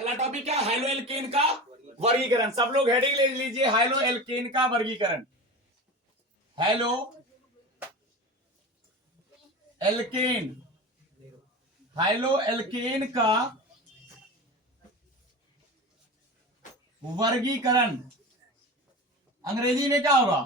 अगला टॉपिक क्या, high-low alkene का वर्गीकरण। सब लोग हेडिंग ले लीजिए, हाइलो एल्केन का वर्गीकरण। हाइलो एल्केन, हाइलो एल्केन का वर्गीकरण अंग्रेजी में क्या होगा,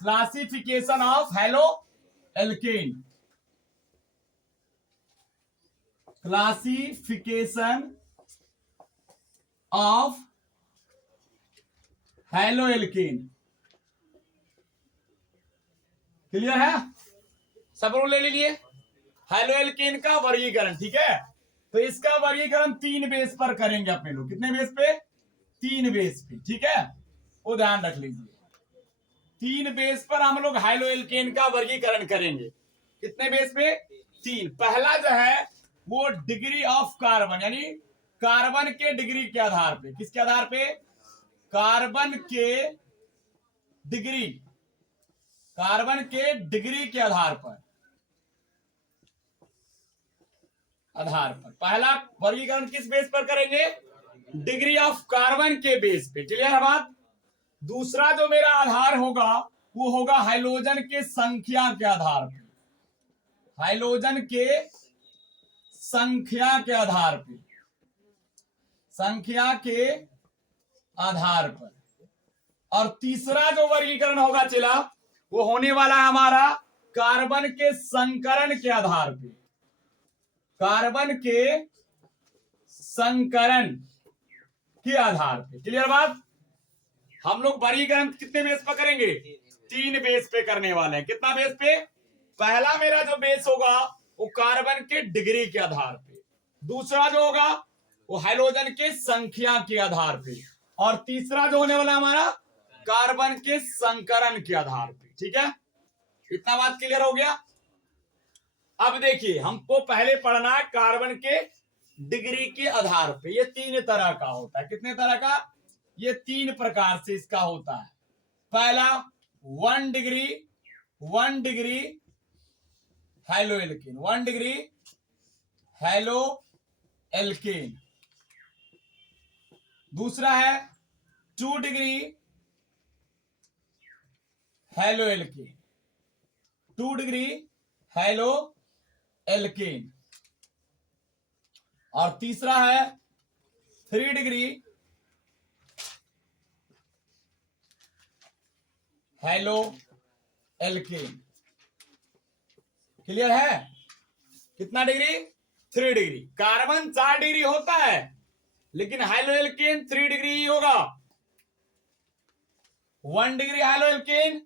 classification of halo alkane, classification of halo alkane. Clear है, सब लोग ले लीजिए हाइलो एल्केन का वर्गीकरण। ठीक है, तो इसका वर्गीकरण 3 बेस पर करेंगे अपने लोग। कितने बेस पे, 3 बेस पे। ठीक है, वो ध्यान रख लीजिए, 3 बेस पर हम लोग हाइलो एल्केन का वर्गीकरण करेंगे। कितने बेस पे, 3। पहला जो है वो डिग्री ऑफ कार्बन, यानी कार्बन के डिग्री के आधार पे। किसके आधार पे, कार्बन के डिग्री, कार्बन के डिग्री के आधार पर, पहला वर्गीकरण किस बेस पर करेंगे, डिग्री ऑफ कार्बन के बेस पे। क्लियर है बात। दूसरा जो मेरा आधार होगा वो होगा हाइड्रोजन के संख्या के आधार पे, हाइड्रोजन के संख्या के आधार पे, संख्या के आधार पर। और तीसरा जो वर्गीकरण होगा चला, वो होने वाला हमारा कार्बन के संकरण के आधार पे, कार्बन के संकरण के आधार पे। क्लियर बात। हम लोग वर्गीकरण कितने बेस पर करेंगे, 3 बेस पे करने वाले हैं। कितना बेस पे, पहला मेरा जो बेस होगा वो कार्बन के डिग्री के आधार पे, दूसरा जो होगा वो हाइड्रोजन के संख्या के आधार पे, और तीसरा जो होने वाला हमारा कार्बन के संकरण के आधार पे। ठीक है, इतना बात क्लियर हो गया। अब देखिए, हमको पहले पढ़ना है कार्बन के डिग्री के आधार पे। ये 3 तरह का होता है। कितने तरह का, ये 3 प्रकार से इसका होता है। पहला 1 degree, 1 degree halo alkane, 1 degree halo alkane. दूसरा है 2 degree halo alkane, 2 degree halo alkane. और तीसरा है 3 डिग्री हाइलो एल्केन। क्लियर है, कितना डिग्री, 3 डिग्री। कार्बन 4 डिग्री होता है, लेकिन हाइलो एल्केन 3 डिग्री ही होगा। 1 degree halo alkane,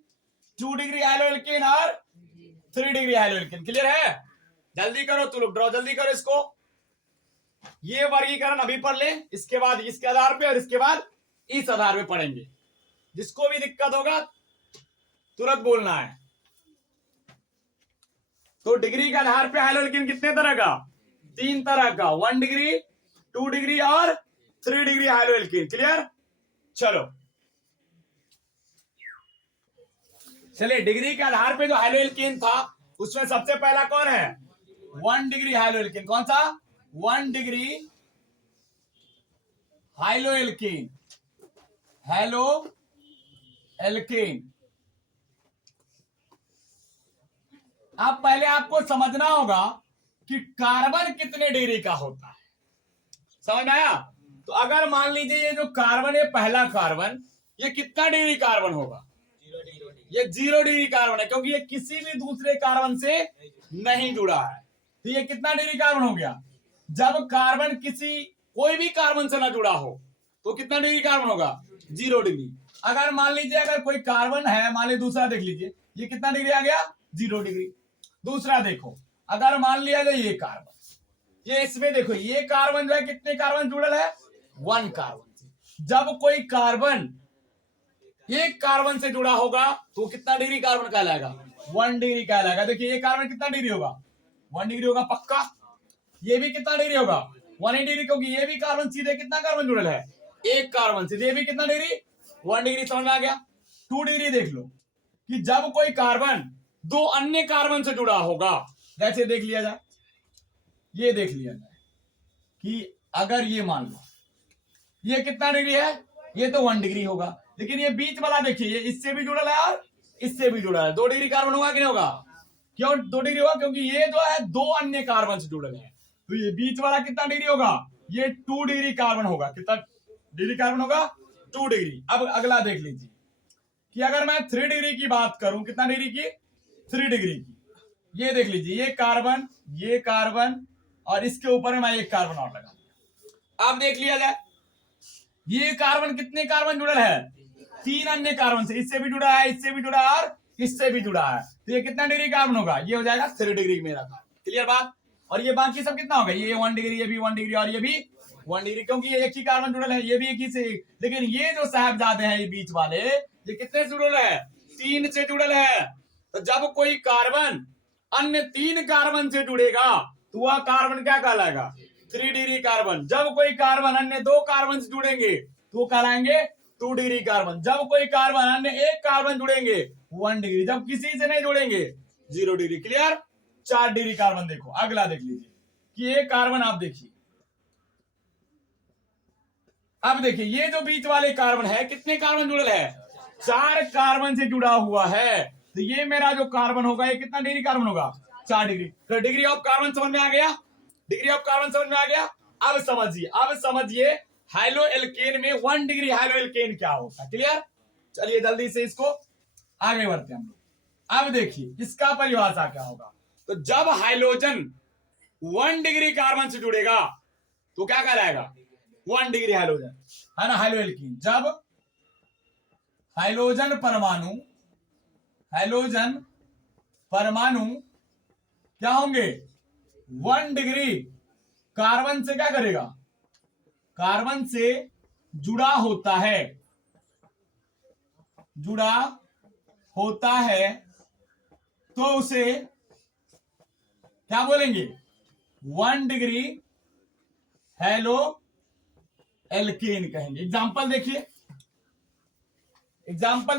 2 degree halo alkane और 3 डिग्री हाइलो एल्केन। क्लियर है, जल्दी करो तुम लोग, ड्रॉ जल्दी करो इसको। ये वर्गीकरण अभी पढ़ ले, इसके बाद इसके आधार पे और इसके बाद इस आधार पे पढ़ेंगे। जिसको भी दिक्कत होगा तुरंत बोलना है। तो डिग्री के आधार पे हाइलो एल्केन कितने तरह का, 3 तरह का, 1 डिग्री, 2 डिग्री और 3 डिग्री हाइलो एल्केन। क्लियर, चलो चलिए। डिग्री के आधार पे जो हाइलो एल्केन था उसमें सबसे पहला कौन है, 1 डिग्री हाइलो एल्केन। कौन सा, 1 degree halo alkane, halo alkene. अब पहले आपको समझना होगा कि कार्बन कितने डिग्री का होता है। समझ आया। तो अगर मान लीजिए ये जो कार्बन है, पहला कार्बन, ये कितना डिग्री कार्बन होगा, ये 0 डिग्री कार्बन है, क्योंकि ये किसी भी दूसरे कार्बन से नहीं जुड़ा है। तो ये कितना डिग्री कार्बन हो गया, जब कार्बन किसी कोई भी कार्बन से ना जुड़ा हो तो कितना डिग्री कार्बन होगा, 0 डिग्री। अगर मान लीजिए अगर कोई कार्बन है, मान लीजिए दूसरा देख लीजिए, ये कितना डिग्री आ गया, 0 डिग्री। दूसरा देखो, अगर मान लिया जाए ये कार्बन, ये इसमें देखो ये कार्बन जो है कितने कार्बन जुड़ल है, 1 कार्बन से। जब कोई कार्बन एक कार्बन से जुड़ा होगा तो कितना डिग्री कार्बन कहलाएगा, 1 डिग्री कहलाएगा। देखिए ये कार्बन कितना डिग्री होगा, 1 डिग्री होगा पक्का। ये भी कितना डिग्री होगा, 1 डिग्री, क्योंकि ये भी कार्बन सीधे कितना कार्बन जुड़ल है, एक कार्बन से। ये भी कितना डिग्री, 1 डिग्री। समझ में आ गया। 2 डिग्री देख लो कि जब कोई कार्बन 2 अन्य कार्बन से जुड़ा होगा, जैसे देख लिया जाए, ये देख लिया जाए कि अगर ये मान लो ये कितना डिग्री है, ये तो 1 डिग्री होगा। लेकिन ये बीच वाला देखिए, ये इससे भी जुड़ा है और इससे भी जुड़ा है, 2 डिग्री कार्बन होगा कि नहीं होगा? क्यों 2 डिग्री होगा? क्योंकि ये जो है 2 अन्य कार्बन से जुड़े हैं। तो ये बीच वाला कितना डिग्री होगा? ये 2 डिग्री कार्बन होगा। कितना डिग्री कार्बन होगा? 2 डिग्री। अब अगला देख लीजिए कि अगर मैं 3 डिग्री की बात करूं, कितना डिग्री की? 3 डिग्री की। ये देख लीजिए, ये कार्बन और इसके ऊपर मैं एक कार्बन और लगा दिया। अब देख लिया जाए, ये कार्बन कितने कार्बन जुड़ल है? 3 अन्य कार्बन से, इससे भी जुड़ा है, इससे भी जुड़ा है और इससे भी जुड़ा है। तो ये कितना डिग्री कार्बन होगा? ये हो जाएगा 3 डिग्री मेरा कार्बन। क्लियर बात? और ये बाकी सब कितना होगा? ये 1 डिग्री, ये भी 1 डिग्री और ये भी 1 डिग्री, क्योंकि ये एक ही कार्बन जुड़ल है, ये भी एक ही से। लेकिन ये जो साहबजादे हैं, ये बीच वाले, ये कितने से जुड़ल है? 3 से जुड़ल है। तो जब कोई कार्बन अन्य 3 कार्बन से जुड़ेगा तो वह कार्बन क्या कहलाएगा? 3 डिग्री कार्बन। जब कोई कार्बन अन्य 2 कार्बन से जुड़ेंगे तो वो कहलाएंगे 2 डिग्री कार्बन। जब कोई कार्बन अन्य 1 कार्बन जुड़ेंगे 1 डिग्री। जब किसी से नहीं जुड़ेंगे 0 डिग्री। क्लियर? 4 degree carbon. देखो अगला देख लीजिए कि ये कार्बन, आप देखिए, अब देखिए ये जो बीच वाले कार्बन है, कितने कार्बन जुड़ल है? 4 कार्बन से जुड़ा हुआ है। तो ये मेरा जो कार्बन होगा, ये कितना डिग्री कार्बन होगा? 4 डिग्री। तो डिग्री ऑफ कार्बन समझ में आ गया? डिग्री ऑफ कार्बन समझ में आ गया? अब समझिए हाइलो एल्केन में 1 डिग्री हाइलो एल्केन क्या होता है। क्लियर? चलिए जल्दी से इसको आगे बढ़ते हैं हम लोग। अब देखिए इसका परिभाषा क्या होगा। तो जब हाइलोजन 1 डिग्री कार्बन से जुड़ेगा तो क्या कहलाएगा? 1 डिग्री हाइलोजन, है ना, हाइलो एल्कीन। जब हाइलोजन परमाणु क्या होंगे? 1 डिग्री कार्बन से क्या करेगा? कार्बन से जुड़ा होता है तो उसे क्या बोलेंगे? 1 डिग्री हेलो एल्केन कहेंगे। एग्जाम्पल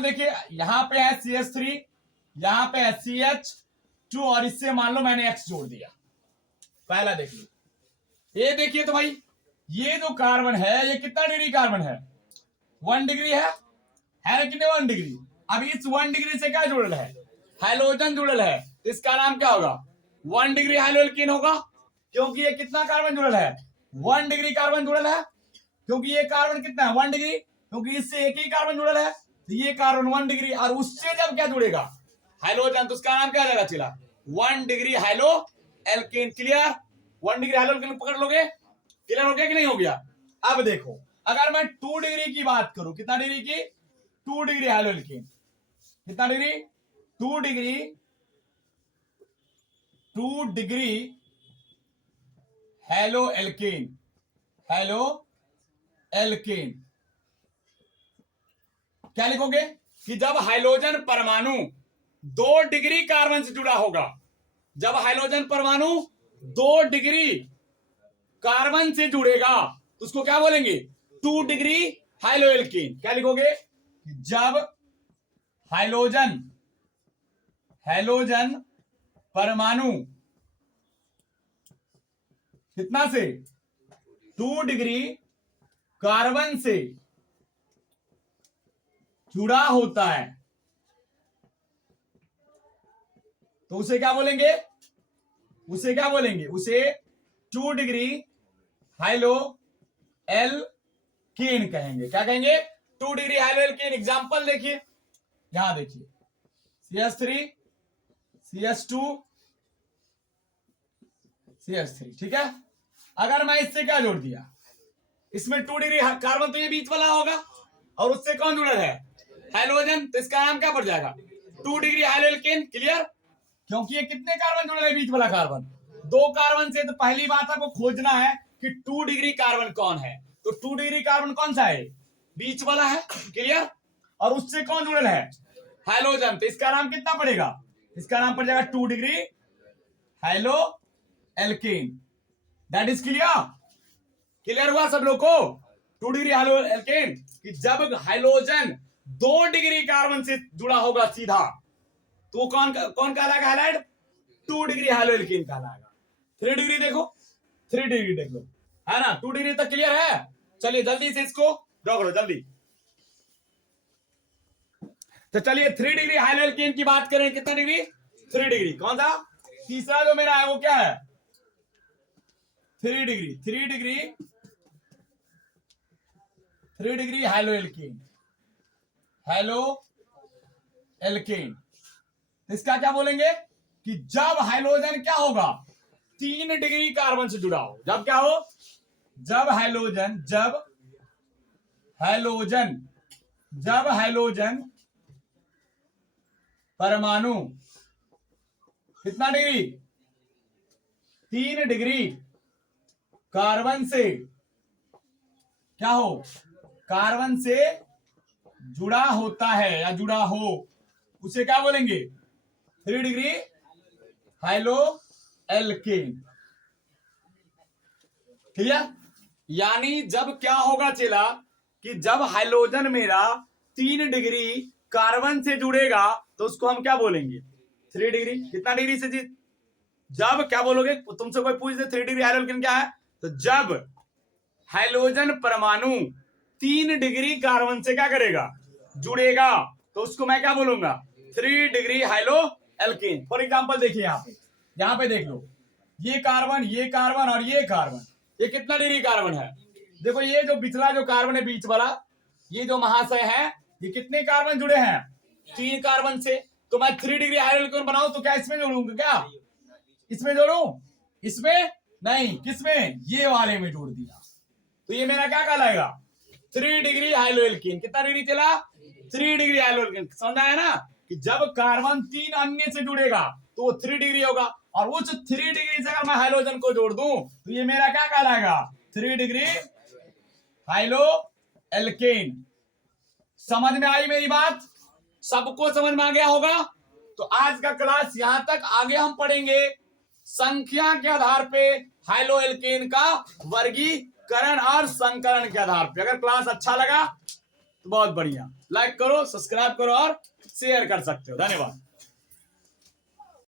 देखिए, यहां पे है CH3, यहां पे है CH2 और इससे मान लो मैंने X जोड़ दिया। पहला देखिए, ये देखिए तो भाई ये जो कार्बन है ये कितना डिग्री कार्बन है? 1 डिग्री है ना कितने? 1 डिग्री। अब इस 1 डिग्री से क्या जुड़ल है? हाइलोजन जुड़ल है। तो इसका नाम क्या होगा? 1 डिग्री हाइलो एल्कीन होगा। क्योंकि ये कितना कार्बन जुड़ल है? 1 डिग्री कार्बन जुड़ल है। क्योंकि ये कार्बन कितना है? 1 डिग्री। क्योंकि इससे एक ही कार्बन जुड़ल है तो ये कार्बन 1 डिग्री, और उससे जब क्या जुड़ेगा? हाइलोजन, तो उसका नाम क्या आ जाएगा? चिला 1 degree halo alkane. Clear? 1 degree halo alkane पकड़ लोगे? क्लियर हो गया कि नहीं हो गया? अब देखो अगर मैं 2 डिग्री की बात करूं, कितना डिग्री की? 2 डिग्री हाइलो एल्केन। कितना degree? 2 degree, 2 degree halo alkane, क्या लिखोगे कि जब हाइलोजन परमाणु 2 डिग्री कार्बन से जुड़ा होगा, जब हाइलोजन परमाणु 2 डिग्री कार्बन से जुड़ेगा तो उसको क्या बोलेंगे? 2 डिग्री हाइलो एल्केन। क्या लिखोगे? जब हाइलोजन परमाणु कितना से? 2 डिग्री कार्बन से जुड़ा होता है तो उसे क्या बोलेंगे? उसे 2 डिग्री हाइलो एल्केन कहेंगे। क्या कहेंगे? 2 डिग्री हाइलो एल्केन। एग्जांपल देखिए, यहां देखिए CH3, CH2, CH3। ठीक है? अगर मैं इससे क्या जोड़ दिया? इसमें 2 डिग्री कार्बन, तो ये बीच वाला होगा, और उससे कौन जुड़ा है? हाइलोजन। तो इसका नाम क्या पड़ जाएगा? 2 डिग्री हाइलो एल्केन। क्लियर? क्योंकि ये कितने कार्बन जुड़े हैं? बीच वाला कार्बन 2 कार्बन से। तो पहली बात आपको खोजना है कि 2 डिग्री कार्बन कौन है। तो 2 डिग्री कार्बन कौन सा है? बीच वाला है। क्लियर? और उससे कौन जुड़ल है? हाइलोजन। तो इसका नाम कितना पड़ेगा? इसका नाम पड़ जाएगा 2 degree halo alkane. That is clear हुआ सब लोग को? 2 डिग्री हाइलो एल्केन कि जब हाइलोजन 2 डिग्री कार्बन से जुड़ा होगा सीधा तो कौन कहलाएगा? हाइलाइट 2 डिग्री हाइलो एल्केन कहलाएगा। 3 डिग्री देखो, 3 डिग्री देख लो, है ना? 2 डिग्री तक क्लियर है? चलिए जल्दी से इसको ड्रॉ करो जल्दी। तो चलिए 3 डिग्री हाइलो एल्केन की बात करें, कितना डिग्री? 3 डिग्री। कौन सा तीसरा जो मेरा है वो क्या है? 3 degree. 3 degree, 3 degree halo alkane, halo alkane. इसका क्या बोलेंगे कि जब हाइड्रोजन क्या होगा? 3 डिग्री कार्बन से जुड़ा हो। जब क्या हो? जब हाइड्रोजन, जब हाइड्रोजन परमाणु कितना डिग्री? 3 डिग्री कार्बन से क्या हो? कार्बन से जुड़ा होता है या जुड़ा हो, उसे क्या बोलेंगे? 3 डिग्री हाइलो एल्केन। क्लियर? यानी जब क्या होगा चेला कि जब हाइड्रोजन मेरा 3 डिग्री कार्बन से जुड़ेगा तो उसको हम क्या बोलेंगे? 3 डिग्री। कितना डिग्री से जी? जब क्या बोलोगे? तुमसे कोई पूछ दे 3 डिग्री हाइलो एल्केन क्या है, तो जब हाइड्रोजन परमाणु 3 डिग्री कार्बन से क्या करेगा? जुड़ेगा, तो उसको मैं क्या बोलूंगा? 3 degree halo alkane. For example देखिए यहाँ पे देख लो, ये कार्बन और ये कार्बन, ये कितना डिग्री कार्बन है? देखो ये जो पिछला जो कार्बन है बीच वाला, ये जो महाशय है, ये कितने कार्बन जुड़े हैं? 3 कार्बन से। तो मैं 3 डिग्री हाइलो एल्केन बनाऊं तो क्या इसमें जोड़ूंगा? क्या इसमें जोड़ू? इसमें नहीं, किसमें? ये वाले में जोड़ दिया, तो ये मेरा क्या कहलाएगा? 3 डिग्री हाइलो एल्केन। कितना डिग्री चला? 3 डिग्री हाइलो एल्केन। समझ आया ना कि जब कार्बन 3 अन्य से जुड़ेगा तो वो 3 डिग्री होगा, और उस 3 डिग्री से अगर मैं हाइड्रोजन को जोड़ दूं तो ये मेरा क्या कहलाएगा? 3 डिग्री हाइलो एल्केन। समझ में आई मेरी बात? सबको समझ में आ गया होगा? तो आज का क्लास यहां तक। आगे हम पढ़ेंगे संख्या के आधार पे हाइलो एल्केन का वर्गीकरण और संकरण के आधार पे। अगर क्लास अच्छा लगा तो बहुत बढ़िया, लाइक करो, सब्सक्राइब करो और शेयर कर सकते हो। धन्यवाद।